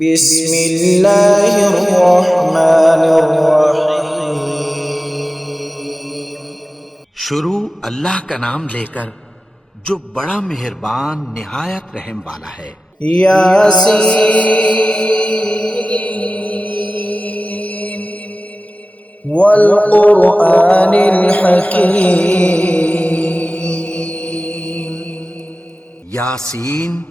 بسم اللہ الرحمن الرحیم۔ شروع اللہ کا نام لے کر جو بڑا مہربان نہایت رحم والا ہے۔ یاسین والقرآن الحکیم۔ یاسین،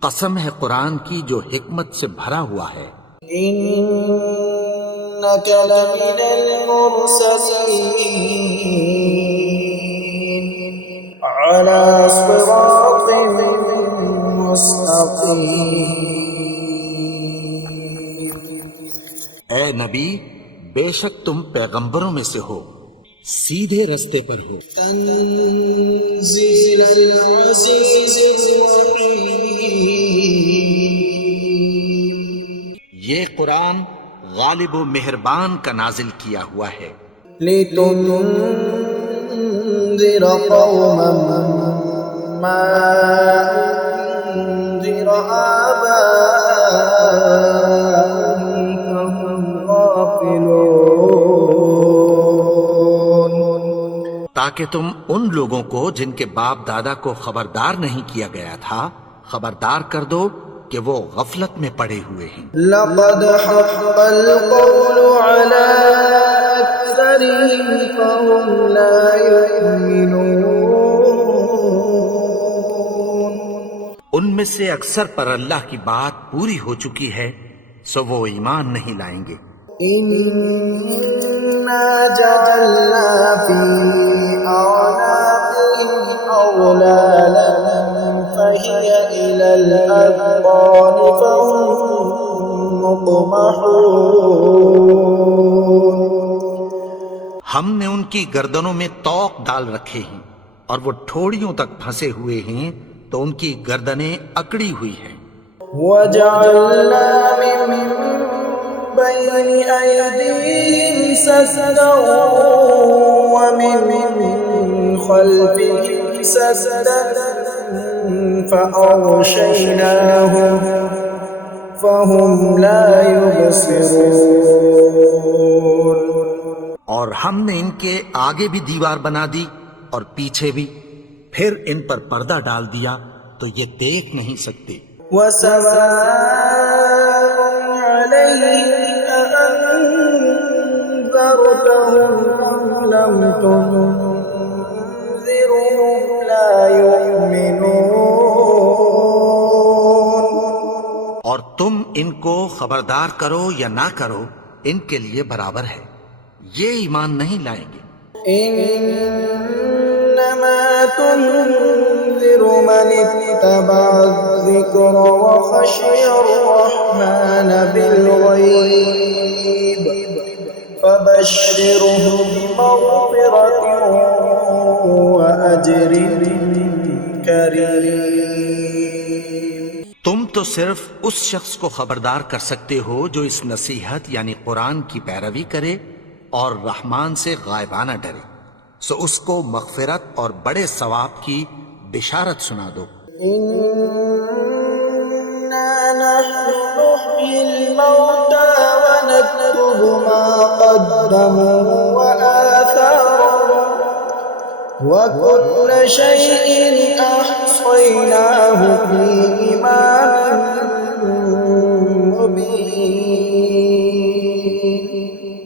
قسم ہے قرآن کی جو حکمت سے بھرا ہوا ہے۔ انک لمن المرسلین علی صراط مستقیم۔ اے نبی، بے شک تم پیغمبروں میں سے ہو، سیدھے رستے پر ہو۔ تنزیل العزیز الرحیم۔ یہ قرآن غالب و مہربان کا نازل کیا ہوا ہے۔ لتنذر قوما ما انذر آباؤهم فهم غافلون۔ تاکہ تم ان لوگوں کو جن کے باپ دادا کو خبردار نہیں کیا گیا تھا خبردار کر دو کہ وہ غفلت میں پڑے ہوئے ہیں۔ لقد حق القول على أكثرهم فهم لا يؤمنون۔ ان میں سے اکثر پر اللہ کی بات پوری ہو چکی ہے، سو وہ ایمان نہیں لائیں گے۔ إنا جعلنا في أعناقهم أغلالا فهي إلى الأذقان فهم مقمحون۔ ہم نے ان کی گردنوں میں طوق ڈال رکھے ہیں اور وہ ٹھوڑیوں تک پھنسے ہوئے ہیں تو ان کی گردنیں اکڑی ہوئی ہیں۔ وجعلنا من بين أيديهم سدا ومن خلفهم سدا فأغشيناهم فهم لا يبصرون۔ اور ہم نے ان کے آگے بھی دیوار بنا دی اور پیچھے بھی، پھر ان پر پردہ ڈال دیا تو یہ دیکھ نہیں سکتے۔ وسواء عليهم أأنذرتهم أم لم تنذرهم لا يؤمنون۔ اور تم ان کو خبردار کرو یا نہ کرو، ان کے لیے برابر ہے، یہ ایمان نہیں لائیں گے۔ انما تنذر من اتبع الذکر وخشی الرحمن بالغیب فبشره بمغفرة وأجر کریم۔ تم تو صرف اس شخص کو خبردار کر سکتے ہو جو اس نصیحت یعنی قرآن کی پیروی کرے اور رحمان سے غائبانہ ڈرے، سو اس کو مغفرت اور بڑے ثواب کی بشارت سنا دو۔ إنا نحن نحيي الموتى ونكتب ما قدموا وآثارهم وكل شيء أحصيناه في إمام مبين۔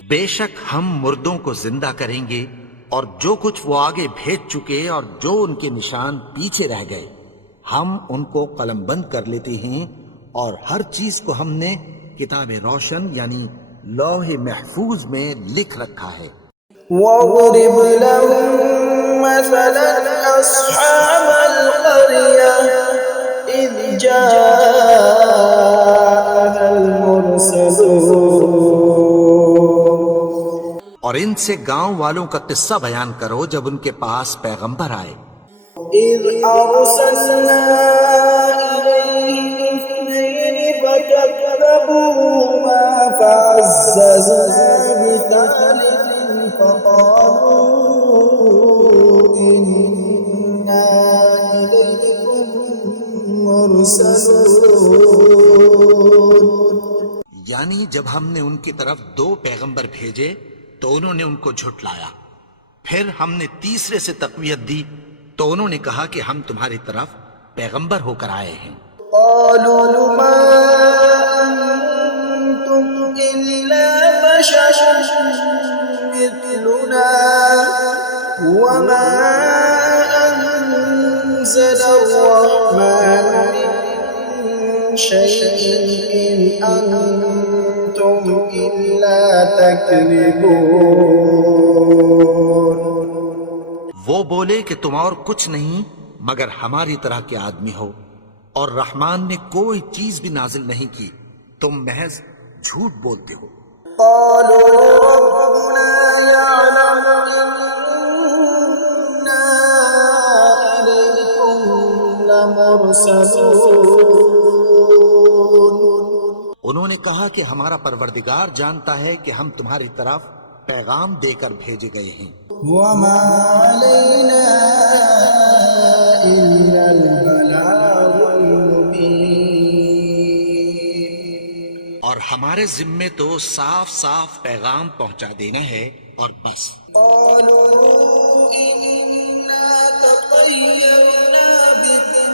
بے شک ہم مردوں کو زندہ کریں گے اور جو کچھ وہ آگے بھیج چکے اور جو ان کے نشان پیچھے رہ گئے ہم ان کو قلم بند کر لیتے ہیں، اور ہر چیز کو ہم نے کتاب روشن یعنی لوح محفوظ میں لکھ رکھا ہے۔ وَاضْرِبْ لَهُم مَّثَلًا أَصْحَابَ الْقَرْيَةِ إِذْ جَاءَهَا الْمُرْسَلُونَ۔ اور ان سے گاؤں والوں کا قصہ بیان کرو جب ان کے پاس پیغمبر آئے۔ إِذْ أَرْسَلْنَا إِلَيْهِمْ اثْنَيْنِ فَكَذَّبُوهُمَا فَعَزَّزْنَا بِثَالِثٍ فَقَالُوا إِنَّا إِلَيْكُمْ مُرْسَلُونَ۔ یعنی جب ہم نے ان کی طرف 2 پیغمبر بھیجے تو انہوں نے ان کو جھٹلایا، پھر ہم نے تیسرے سے تقویت دی تو انہوں نے کہا کہ ہم تمہاری طرف پیغمبر ہو کر آئے ہیں۔ قالوا ما أنتم إلا بشر مثلنا وما أنزل الرحمن من شيء إن أنتم إلا تكذبون۔ وہ بولے کہ تم اور کچھ نہیں مگر ہماری طرح کے آدمی ہو، اور رحمان نے کوئی چیز بھی نازل نہیں کی، تم محض جھوٹ بولتے ہو۔ قالوا ربنا يعلم إنا إليكم لمرسلون۔ انہوں نے کہا کہ ہمارا پروردگار جانتا ہے کہ ہم تمہاری طرف پیغام دے کر بھیجے گئے ہیں۔ وما علينا إلا البلاغ المبين۔ اور ہمارے ذمے تو صاف صاف پیغام پہنچا دینا ہے اور بس۔ قالوا إنا تطيرنا بكم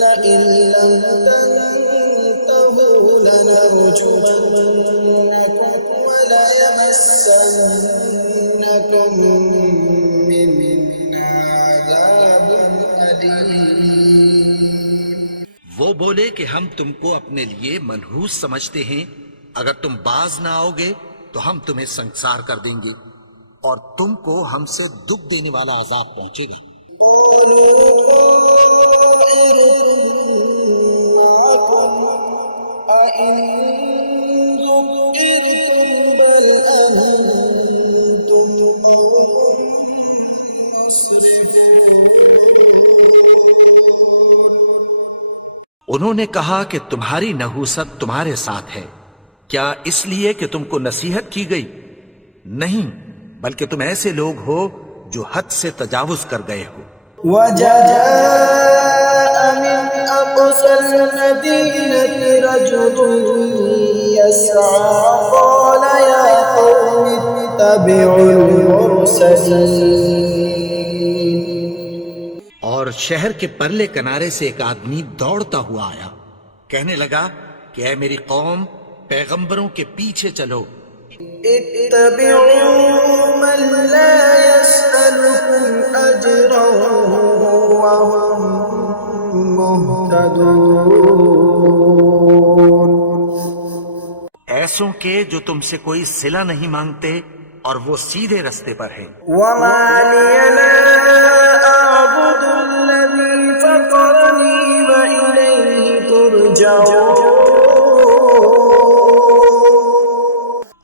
لئن لم تنتهوا لنرجمنكم وليمسنكم منا عذاب أليم۔ وہ بولے کہ ہم تم کو اپنے لیے منحوس سمجھتے ہیں، اگر تم باز نہ آؤ گے تو ہم تمہیں سنسار کر دیں گے اور تم کو ہم سے دکھ دینے والا عذاب پہنچے گا۔ انہوں نے کہا کہ تمہاری نحوست تمہارے ساتھ ہے، کیا اس لیے کہ تم کو نصیحت کی گئی؟ نہیں، بلکہ تم ایسے لوگ ہو جو حد سے تجاوز کر گئے ہو۔ وجاء من أقصى المدينة رجل يسعى قال يا قوم اتبعوا المرسلين۔ اور شہر کے پرلے کنارے سے ایک آدمی دوڑتا ہوا آیا، کہنے لگا کہ اے میری قوم، پیغمبروں کے پیچھے چلو۔ اتبعوا من لا يسألكم أجرا وهم مهتدون۔ ایسوں کے جو تم سے کوئی صلہ نہیں مانگتے اور وہ سیدھے رستے پر ہیں۔ وما لي لا أعبد الذي فطرني وإليه ترجعون۔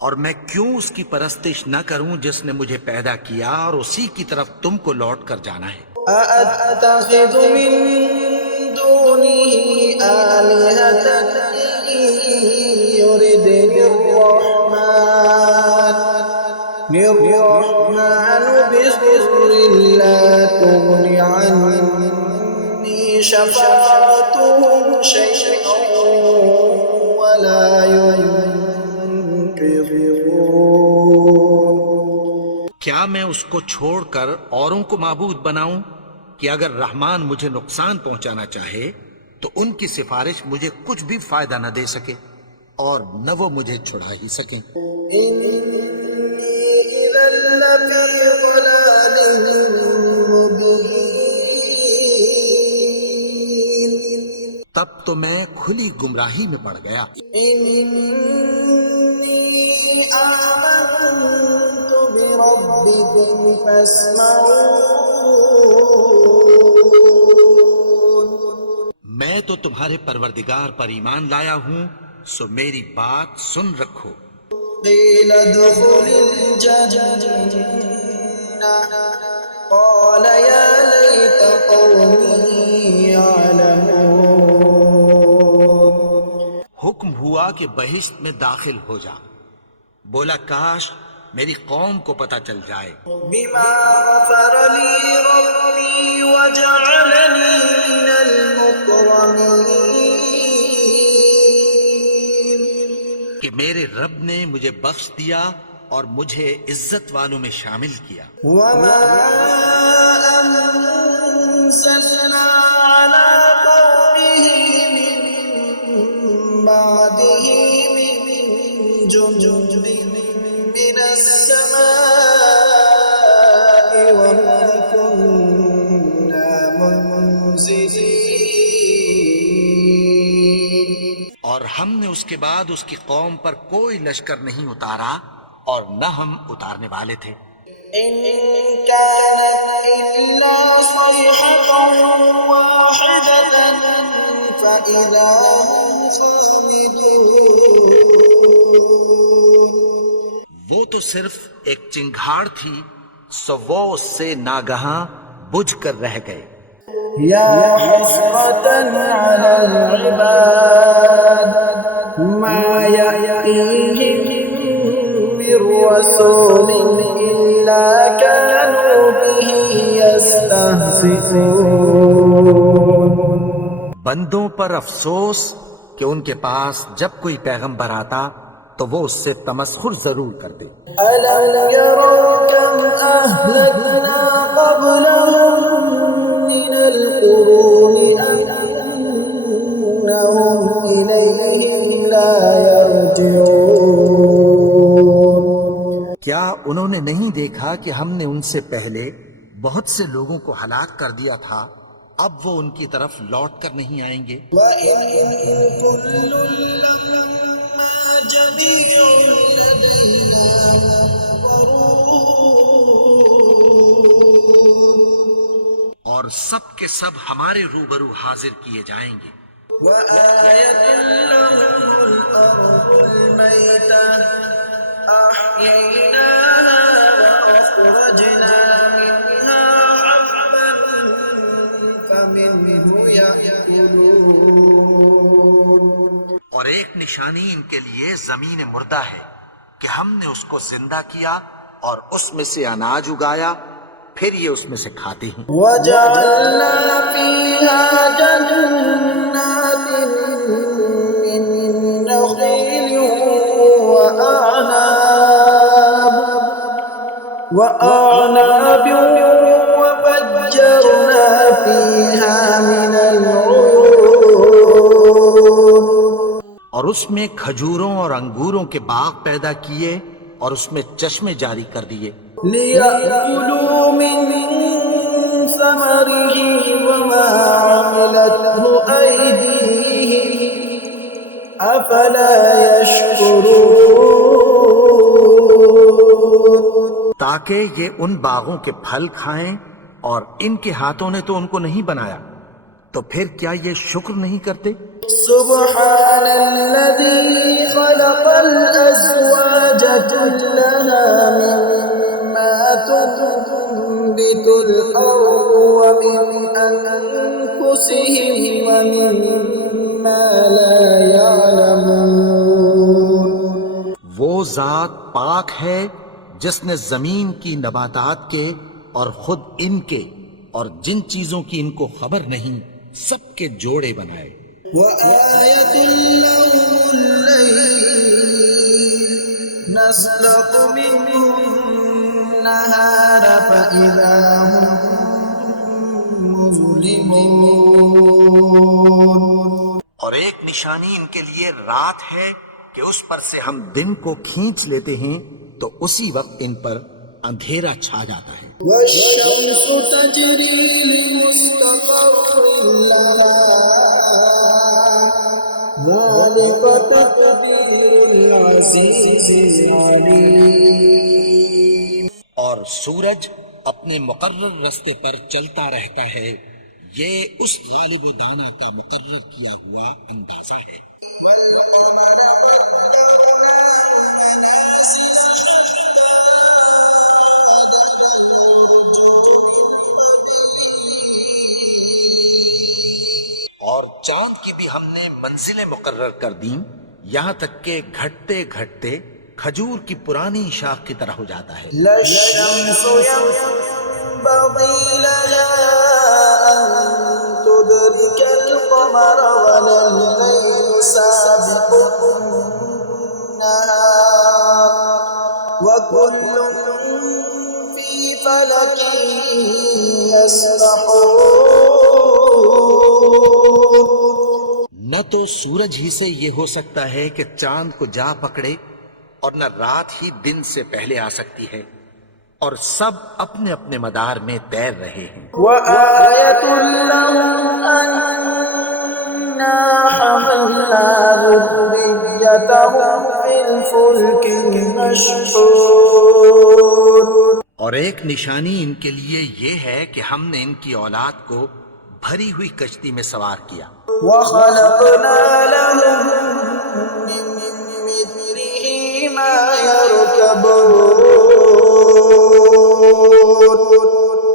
اور میں کیوں اس کی پرستش نہ کروں جس نے مجھے پیدا کیا اور اسی کی طرف تم کو لوٹ کر جانا ہے۔ أأتخذ من دونه آلهة إن يردني الرحمن بضر لا تغن عني شفاعتهم شيئا ولا ينقذون۔ کیا میں اس کو چھوڑ کر اوروں کو معبود بناؤں کہ اگر رحمان مجھے نقصان پہنچانا چاہے تو ان کی سفارش مجھے کچھ بھی فائدہ نہ دے سکے اور نہ وہ مجھے چھڑا ہی سکیں۔ إني إذا لفي ضلال مبين۔ تب تو میں کھلی گمراہی میں پڑ گیا۔ إني آمنت بربكم فاسمعون۔ میں تو تمہارے پروردگار پر ایمان لایا ہوں، سو میری بات سن رکھو۔ قيل ادخل الجنة قال يا ليت قومي يعلمون۔ حکم ہوا کہ بہشت میں داخل ہو جا، بولا کاش میری قوم کو پتہ چل جائے۔ بما غفر لي ربي وجعلني من المكرمين۔ کہ میرے رب نے مجھے بخش دیا اور مجھے عزت والوں میں شامل کیا۔ وما أنزلنا على قومه من بعده من جند من السماء وما كنا منزلين۔ اور ہم نے اس کے بعد اس کی قوم پر کوئی لشکر نہیں اتارا اور نہ ہم اتارنے والے تھے۔ إن كانت إلا صيحة واحدة فإذا هم خامدون۔ وہ تو صرف ایک چنگھاڑ تھی، سو وہ اس سے ناگہاں بجھ کر رہ گئے۔ يا حسرة على العباد ما يأتيهم من رسول إلا كانوا به يستهزئون۔ بندوں پر افسوس کہ ان کے پاس جب کوئی پیغمبر آتا تو وہ اس سے تمسخر ضرور کرتے۔ ألم يروا كم أهلكنا قبلهم من القرون أنهم إليهم لا يرجعون۔ کیا انہوں نے نہیں دیکھا کہ ہم نے ان سے پہلے بہت سے لوگوں کو ہلاک کر دیا تھا، اب وہ ان کی طرف لوٹ کر نہیں آئیں گے؟ وَإِن كُلٌّ لَّمَّا جَمِيعٌ لَّدَيْنَا مُحْضَرُونَ۔ اور سب کے سب ہمارے روبرو حاضر کیے جائیں گے۔ وَآيَةٌ لَّهُمُ الْأَرْضُ الْمَيْتَةُ أَحْيَيْنَاهَا وَأَخْرَجْنَا مِنْهَا حَبًّا فَمِنْهُ يَأْكُلُونَ۔ اور ایک نشانی ان کے لیے زمین مردہ ہے کہ ہم نے اس کو زندہ کیا اور اس میں سے اناج اگایا، پھر یہ اس میں سے کھاتے ہیں۔ وَجَعَلْنَا فِيهَا جَنَّاتٍ مِّن نَّخِيلٍ وَأَعْنَابٍ وَفَجَّرْنَا فِيهَا مِنَ الْعُيُونِ۔ اور اس میں کھجوروں اور انگوروں کے باغ پیدا کیے اور اس میں چشمے جاری کر دیے، لِيَأْكُلُوا مِن ثَمَرِهِ وَمَا عَمِلَتْهُ أَيْدِيهِمْ أَفَلَا يَشْكُرُونَ۔ تاکہ یہ ان باغوں کے پھل کھائیں، اور ان کے ہاتھوں نے تو ان کو نہیں بنایا، تو پھر کیا یہ شکر نہیں کرتے؟ سبحان الذي خلق الأزواج كلها مما تنبت الأرض ومن أنفسهم ومما لا يعلمون۔ وہ ذات پاک ہے جس نے زمین کی نباتات کے اور خود ان کے اور جن چیزوں کی ان کو خبر نہیں سب کے جوڑے بنائے۔ وآية لهم الليل نسلق منه النهار فإذا هم مظلمون۔ اور ایک نشانی ان کے لیے رات ہے کہ اس پر سے ہم دن کو کھینچ لیتے ہیں تو اسی وقت ان پر اندھیرا چھا جاتا ہے۔ والشمس تجري لمستقر لها ذلك تقدير العزيز العليم۔ اور سورج اپنے مقرر رستے پر چلتا رہتا ہے، یہ اس غالب و دانا کا مقرر کیا ہوا اندازہ ہے۔ والقمر قدرناه منازل حتى عاد كالعرجون القديم۔ اور چاند کی بھی ہم نے منزلیں مقرر کر دیں، یہاں تک کہ گھٹتے گھٹتے کھجور کی پرانی شاخ کی طرح ہو جاتا ہے۔ لا الشمس ينبغي لها أن تدرك القمر ولا الليل سابق وكل في فلك يسبحون. نہ تو سورج ہی سے یہ ہو سکتا ہے کہ چاند کو جا پکڑے، اور نہ رات ہی دن سے پہلے آ سکتی ہے، اور سب اپنے اپنے مدار میں تیر رہے ہیں۔ وآية لهم أنا حملنا ذريتهم في الفلك المشحون. اور ایک نشانی ان کے لیے یہ ہے کہ ہم نے ان کی اولاد کو بھری ہوئی کشتی میں سوار کیا، وخلقنا لهم من مثله ما يركبون.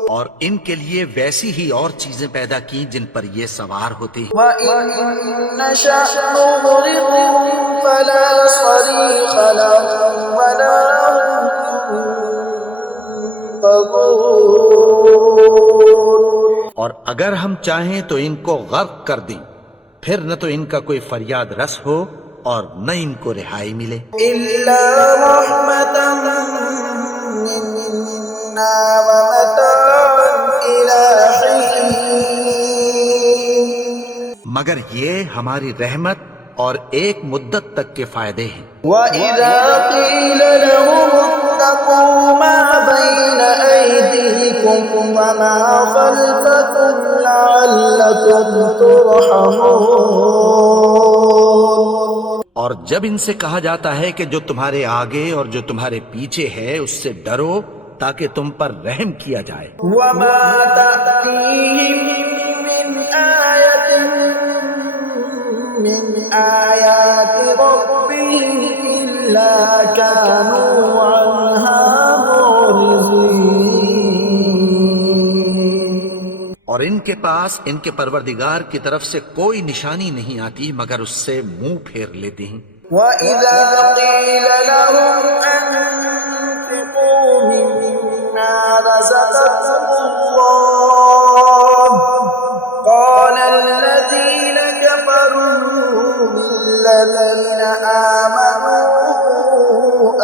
اور ان کے لیے ویسی ہی اور چیزیں پیدا کی جن پر یہ سوار ہوتے ہیں۔ وَإِن نَّشَأْ نُغْرِقْهُمْ فَلَا صَرِيخَ لَهُمْ وَلَا هُمْ ينقذون. اور اگر ہم چاہیں تو ان کو غرق کر دیں، پھر نہ تو ان کا کوئی فریاد رس ہو اور نہ ان کو رہائی ملے۔ إِلَّا رَحْمَةً مِّنَّا وَمَتَاعًا إِلَىٰ حِينٍ. مگر یہ ہماری رحمت اور ایک مدت تک کے فائدے ہیں۔ وَإِذَا قِيلَ لَهُمُ اتَّقُوا مَا بَيْنَ أَيْدِيكُمْ وَمَا خَلْفَكُمْ لَعَلَّكُمْ تُرْحَمُونَ. اور جب ان سے کہا جاتا ہے کہ جو تمہارے آگے اور جو تمہارے پیچھے ہے اس سے ڈرو تاکہ تم پر رحم کیا جائے۔ وَمَا تَأْتِيهِم مِّنْ آيَةٍ مِّنْ آيَاتِ رَبِّهِمْ إِلَّا كَانُوا عَنْهَا مُعْرِضِينَ. اور ان کے پاس ان کے پروردگار کی طرف سے کوئی نشانی نہیں آتی مگر اس سے منہ پھیر لیتے ہیں۔ وَإِذَا قِيلَ لَهُمْ أَنفِقُوا مِمَّا رَزَقَكُمُ اللَّهُ قَالَ الَّذِينَ كَفَرُوا لِلَّذِينَ آمَنُوا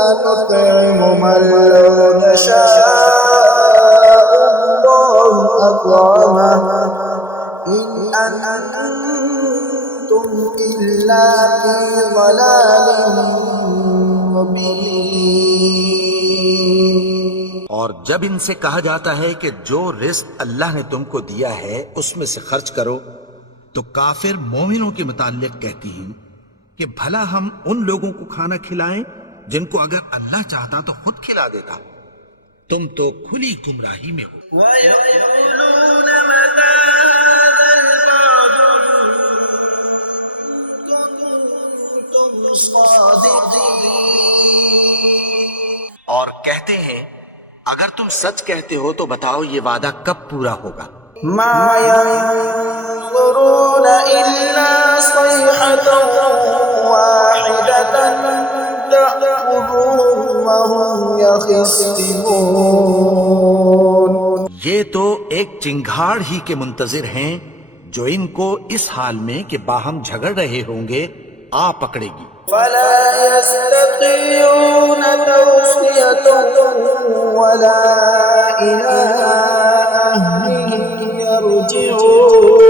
أَنُطْعِمُ مَن لَّوْ يَشَاءُ اللَّهُ أَطْعَمَهُ إِنْ أَنتُمْ إِلَّا فِي ضَلَالٍ مُّبِينٍ. اور جب ان سے کہا جاتا ہے کہ جو رزق اللہ نے تم کو دیا ہے اس میں سے خرچ کرو، تو کافر مومنوں کے متعلق کہتی ہیں کہ بھلا ہم ان لوگوں کو کھانا کھلائیں جن کو اگر اللہ چاہتا تو خود کھلا دیتا۔ تم تو کھلی گمراہی میں ہو۔ وَيَقُولُونَ مَتَىٰ هَٰذَا الْوَعْدُ إِن كُنتُمْ صَادِقِينَ. اور کہتے ہیں اگر تم سچ کہتے ہو تو بتاؤ یہ وعدہ کب پورا ہوگا؟ مَا يَنظُرُونَ إِلَّا صَيْحَةً وَاحِدَةً تَأْخُذُهُمْ وَهُمْ يَخِصِّمُونَ. یہ تو ایک چنگھاڑ ہی کے منتظر ہیں جو ان کو اس حال میں کہ باہم جھگڑ رہے ہوں گے آ پکڑے گی۔ فَلَا يَسْتَطِيعُونَ تَوْصِيَةً وَلَا إِلَىٰ أَهْلِهِمْ يَرْجِعُونَ.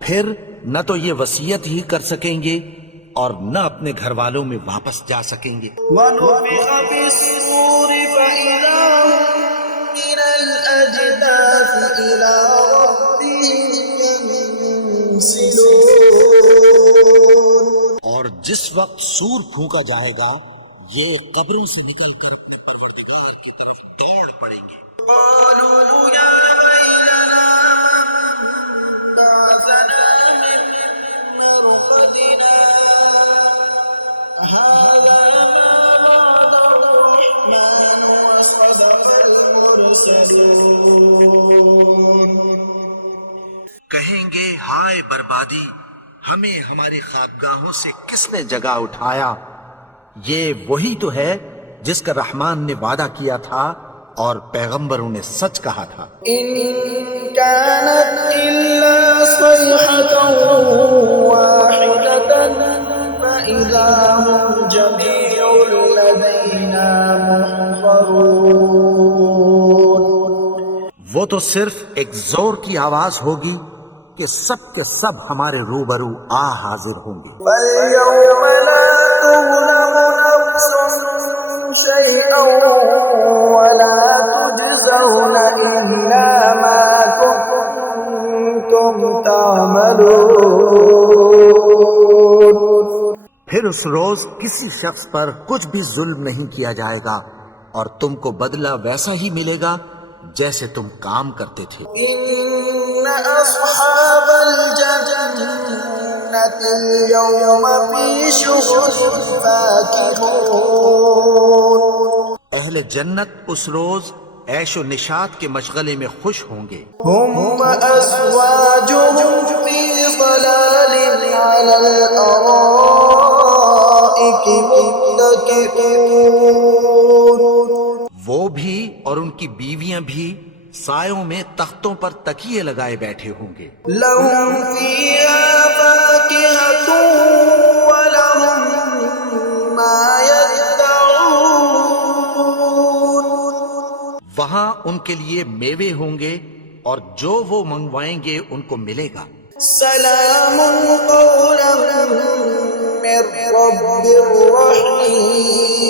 پھر نہ تو یہ وصیت ہی کر سکیں گے اور نہ اپنے گھر والوں میں واپس جا سکیں گے۔ وَنُفِخَ فِي الصُّورِ فَإِذَا هُم مِّنَ الْأَجْدَاثِ إِلَىٰ رَبِّهِمْ يَنسِلُونَ. اور جس وقت سور پھونکا جائے گا یہ قبروں سے نکل کر اپنے پروردگار کی طرف دوڑ پڑیں گے۔ قَالُوا يَا وَيْلَنَا مَن بَعَثَنَا مِن مَّرْقَدِنَا هَٰذَا مَا وَعَدَ الرَّحْمَٰنُ وَصَدَقَ الْمُرْسَلُونَ. کہیں گے ہائے بربادی، ہمیں ہماری خوابگاہوں سے کس نے جگا اٹھایا؟ یہ وہی تو ہے جس کا رحمان نے وعدہ کیا تھا اور پیغمبروں نے سچ کہا تھا۔ إِن كَانَتْ إِلَّا صَيْحَةً وَاحِدَةً فَإِذَا هُمْ جَمِيعٌ لَّدَيْنَا يحضرون وہ تو صرف ایک زور کی آواز ہوگی کہ سب کے سب ہمارے روبرو حاضر ہوں گے. فاليوم لا تظلم نفس شيئا ولا تجزون إلا ما كنتم تعملون. پھر اس روز کسی شخص پر کچھ بھی ظلم نہیں کیا جائے گا اور تم کو بدلہ ویسا ہی ملے گا جیسے تم کام کرتے تھے. إن أصحاب الجنة اليوم في شغل فاكهون. اہل جنت اس روز عیش و نشاط کے مشغلے میں خوش ہوں گے. هم وأزواجهم في ظلال على الأرائك متكئون. وہ بھی اور ان کی بیویاں بھی سایوں میں تختوں پر تکیے لگائے بیٹھے ہوں گے. لهم فيها فاكهة ولهم ما يدعون. وہاں ان کے لیے میوے ہوں گے اور جو وہ منگوائیں گے ان کو ملے گا. سلام قولا من رب رحيم.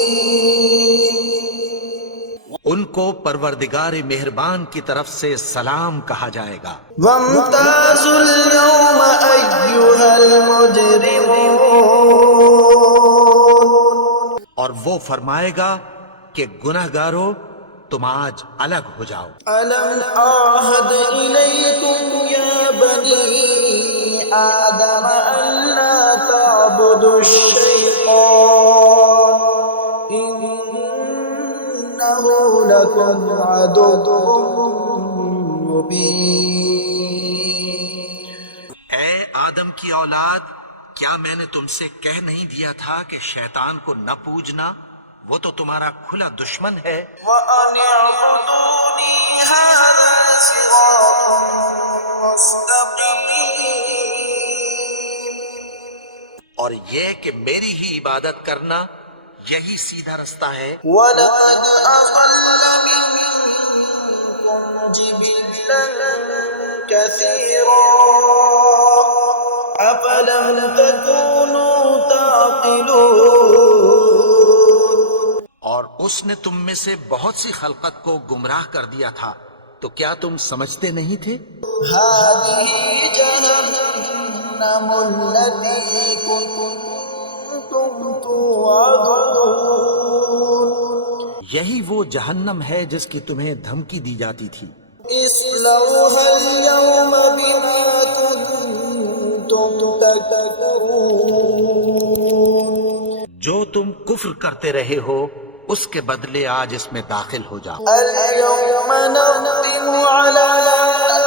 ان کو پروردگار مہربان کی طرف سے سلام کہا جائے گا. وامتازوا اليوم أيها المجرمون. اور وہ فرمائے گا کہ گنہگارو تم آج الگ ہو جاؤ. ألم أعهد إليكم يا بني آدم ألا تعبدوا الشيطان إنه لكم عدو مبين. اے آدم کی اولاد، کیا میں نے تم سے کہہ نہیں دیا تھا کہ شیطان کو نہ پوجنا؟ وہ تو تمہارا کھلا دشمن ہے. وأن اعبدوني هذا صراط مستقيم. اور یہ کہ میری ہی عبادت کرنا یہی سیدھا رستہ ہے. ولقد أضل منكم جبلا كثيرا أفلم تكونوا تعقلون. اور اس نے تم میں سے بہت سی خلقت کو گمراہ کر دیا تھا، تو کیا تم سمجھتے نہیں تھے؟ هذه جهنم التي كنتم توعدون. یہی وہ جہنم ہے جس کی تمہیں دھمکی دی جاتی تھی. اصلوها اليوم بما كنتم تكفرون. جو تم کفر کرتے رہے ہو اس کے بدلے آج اس میں داخل ہو جاؤ. اليوم نختم على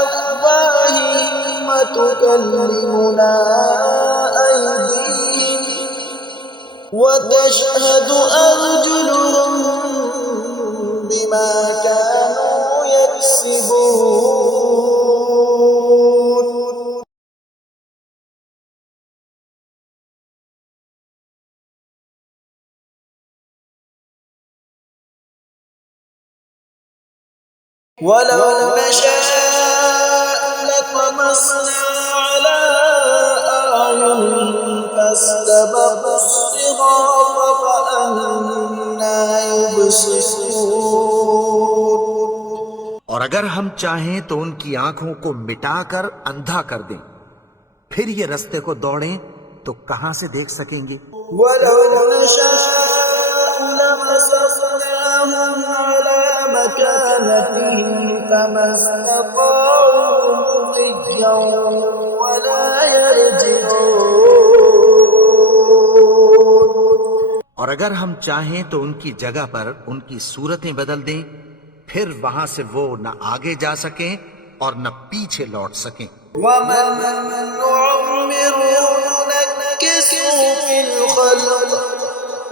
أفواههم وتكلمنا أيديهم وتشهد أرجلهم بما كانوا يكسبون. ولو نشاء لطمسنا على أعينهم فاستبقوا الصراط فأنى يبصرون. اور اگر ہم چاہیں تو ان کی آنکھوں کو مٹا کر اندھا کر دیں، پھر یہ رستے کو دوڑیں تو کہاں سے دیکھ سکیں گے؟ ولو نشاء لمسخناهم على مكانتهم فما استطاعوا مضيا ولا يرجعون. اور اگر ہم چاہیں تو ان کی جگہ پر ان کی صورتیں بدل دیں، پھر وہاں سے وہ نہ آگے جا سکیں اور نہ پیچھے لوٹ سکیں. ومن نعمره ننكسه في الخلق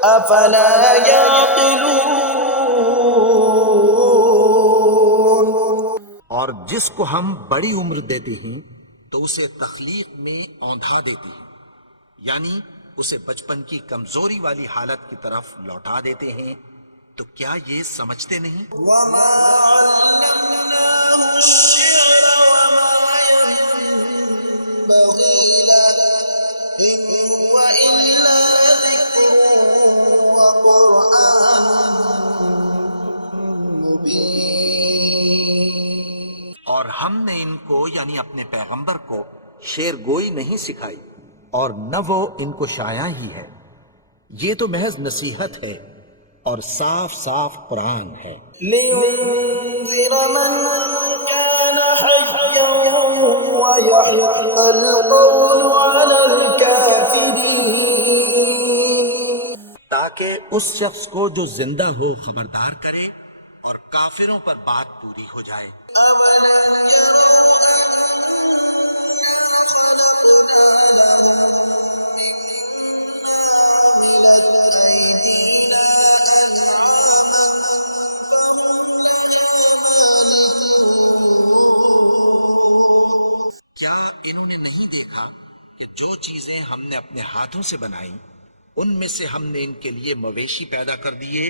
أفلا يعقلون. اور جس کو ہم بڑی عمر دیتے ہیں تو اسے تخلیق میں اوندھا دیتے ہیں، یعنی اسے بچپن کی کمزوری والی حالت کی طرف لوٹا دیتے ہیں، تو کیا یہ سمجھتے نہیں؟ وما علمناه الشعر وما ينبغي له إن هو إلا ذكر وقرآن مبين. اور ہم نے ان کو یعنی اپنے پیغمبر کو شعر گوئی نہیں سکھائی، اور نہ وہ ان کو شاعر ہی ہے، یہ تو محض نصیحت ہے اور صاف صاف قرآن ہے، لينذر من كان حيا ويحق القول على الكافرين. تاکہ اس شخص کو جو زندہ ہو خبردار کرے اور کافروں پر بات پوری ہو جائے۔ أَوَلَمْ يَرَوْا أَنَّا خَلَقْنَا لَهُم مِّمَّا عَمِلَتْ أَيْدِينَا أَنْعَامًا فَهُمْ لَهَا مَالِكُونَ. کیا انہوں نے نہیں دیکھا کہ جو چیزیں ہم نے اپنے ہاتھوں سے بنائی ان میں سے ہم نے ان کے لیے مویشی پیدا کر دیے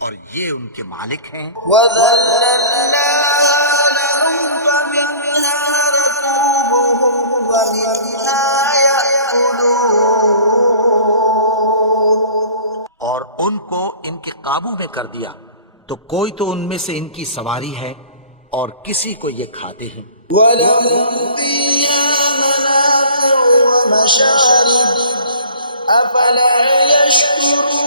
اور یہ ان کے مالک ہیں؟ وَذَلَّلْنَاهَا لَهُمْ فَمِنْهَا رَكُوبُهُمْ وَمِنْهَا يَأْكُلُونَ. اور ان کو ان کے قابو میں کر دیا، تو کوئی تو ان میں سے ان کی سواری ہے اور کسی کو یہ کھاتے ہیں۔ وَلَهُمْ فِيهَا مَنَافِعُ وَمَشَارِبُ أَفَلَا يَشْكُرُونَ.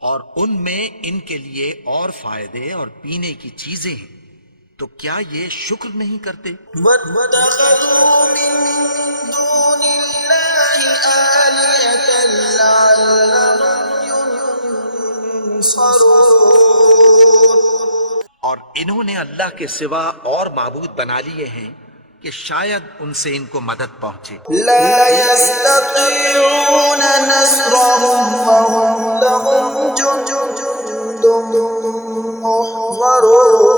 اور ان میں ان کے لیے اور فائدے اور پینے کی چیزیں ہیں، تو کیا یہ شکر نہیں کرتے؟ وَاتَّخَذُوا مِن دُونِ اللَّهِ آلِهَةً لَّعَلَّهُمْ يُنصَرُونَ. اور انہوں نے اللہ کے سوا اور معبود بنا لیے ہیں کہ شاید ان سے ان کو مدد پہنچے۔ لَا يَسْتَطِيعُونَ نَصْرَهُمْ وَهُمْ لَهُمْ جُندٌ مُّحْضَرُونَ.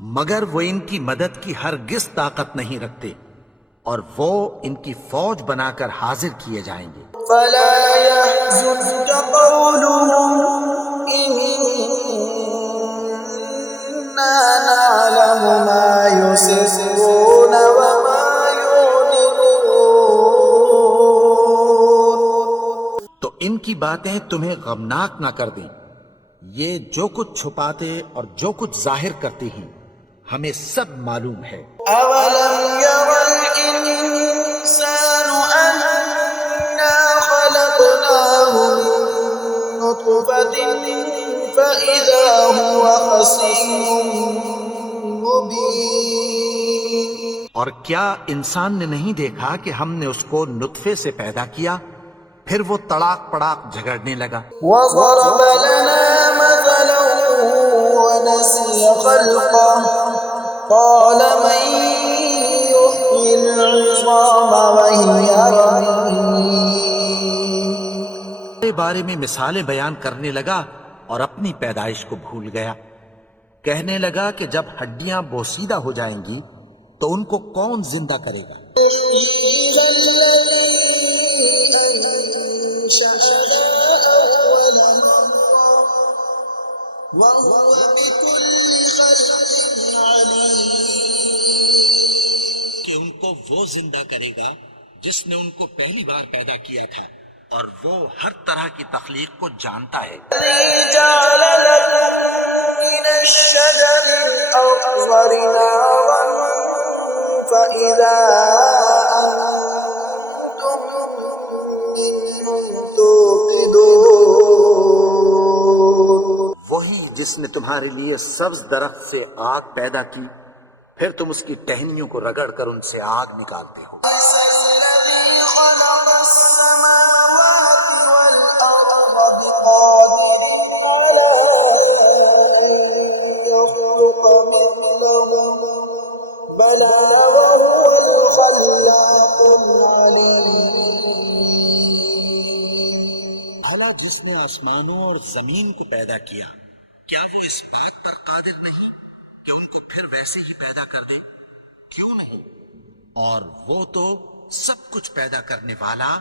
مگر وہ ان کی مدد کی ہرگز طاقت نہیں رکھتے، اور وہ ان کی فوج بنا کر حاضر کیے جائیں گے۔ فَلَا يَحْزُنْكَ قَوْلُهُمْ إِنَّا نَعْلَمُ مَا يُسِرُّونَ وَمَا يُعْلِنُونَ. تو ان کی باتیں تمہیں غمناک نہ کر دیں، یہ جو کچھ چھپاتے اور جو کچھ ظاہر کرتے ہیں ہمیں سب معلوم ہے۔ أَوَلَمْ يَرَ الْإِنسَانُ أَنَّا خَلَقْنَاهُ مِن نُّطْفَةٍ فَإِذَا هُوَ خَصِيمٌ مُّبِينٌ. اور کیا انسان نے نہیں دیکھا کہ ہم نے اس کو نطفے سے پیدا کیا، پھر وہ تڑاک پڑاک جھگڑنے لگا۔ وَضَرَبَ لَنَا مَثَلًا وَنَسِيَ خَلْقَهُ قَالَ مَن يُحْيِي الْعِظَامَ وَهِيَ رَمِيمٌ. کے بارے میں مثالیں بیان کرنے لگا اور اپنی پیدائش کو بھول گیا، کہنے لگا کہ جب ہڈیاں بوسیدہ ہو جائیں گی تو ان کو کون زندہ کرے گا؟ يُحْيِيهَا الَّذِي أَنشَأَهَا أَوَّلَ مَرَّةٍ وَهُوَ بِكُلِّ خَلْقٍ عَلِيمٌ. کہ ان کو وہ زندہ کرے گا جس نے ان کو پہلی بار پیدا کیا تھا، اور وہ ہر طرح کی تخلیق کو جانتا ہے۔ الَّذِي جَعَلَ لَكُم مِّنَ الشَّجَرِ الْأَخْضَرِ نَارًا فَإِذَا أَنتُم مِّنْهُ تُوقِدُونَ. وہی جس نے تمہارے لیے سبز درخت سے آگ پیدا کی، پھر تم اس کی ٹہنیوں کو رگڑ کر ان سے آگ نکالتے ہو۔ الَّذِي خَلَقَ السَّمَاوَاتِ وَالْأَرْضَ بِقَادِرٍ عَلَىٰ أَن يَخْلُقَ مِثْلَهُم بَلَىٰ وَهُوَ الْخَلَّاقُ الْعَلِيمُ. بھلا جس نے آسمانوں اور زمین کو پیدا کیا، کیا وہ اس بات پر قادر نہیں کہ ان کو پھر ویسے ہی پیدا کر دے؟ کیوں نہیں؟ اور وہ تو سب کچھ پیدا کرنے والا،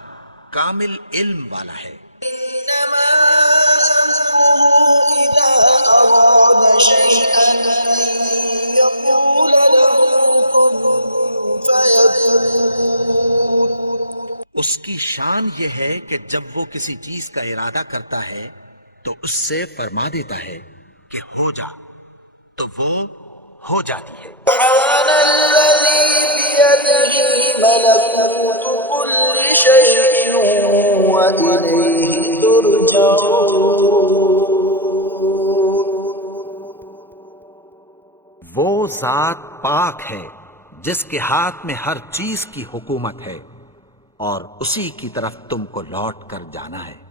کامل علم والا ہے۔ إنما أمره إذا أراد شيئا أن يقول له كن فيكون۔ اس کی شان یہ ہے کہ جب وہ کسی چیز کا ارادہ کرتا ہے تو اس سے فرما دیتا ہے کہ ہو جا، تو وہ ہو جاتی ہے۔ سبحان الذي بيده ملكوت كل شيء وإليه ترجعون۔ وہ ذات پاک ہے جس کے ہاتھ میں ہر چیز کی حکومت ہے اور اسی کی طرف تم کو لوٹ کر جانا ہے۔